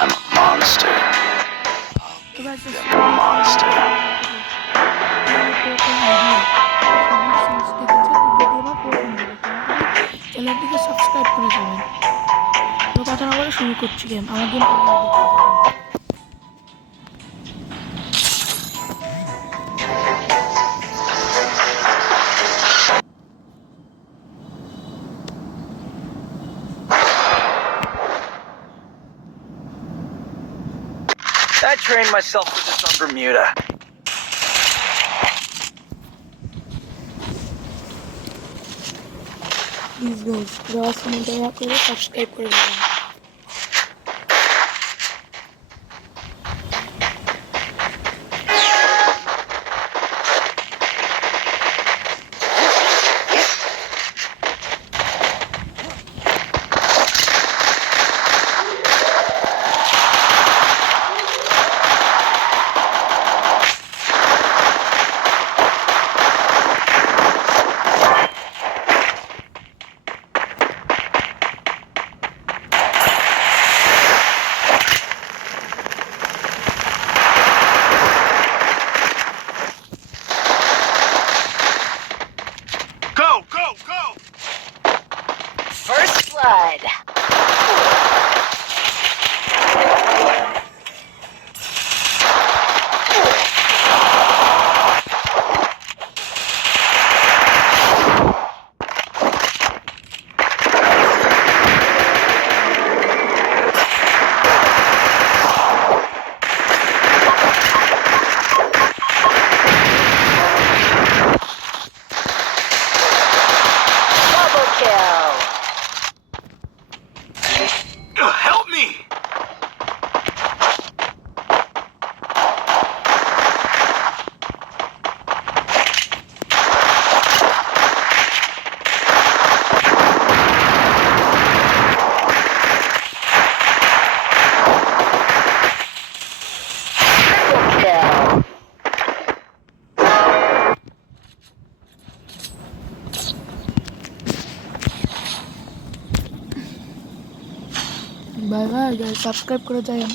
I'm a monster. এবার যে I'm a monster. চ্যানেলটিকে সাবস্ক্রাইব করে যাবেন। তো কথা না বলে শুরু করছি গেম। আমার game I trained myself for this on Bermuda. Please guys দয়া করে সাবস্ক্রাইব করে যাবেন। Go, go, go! First blood. Double kill. Help me! Triple kill. Bye bye guys subscribe করে যাবেন।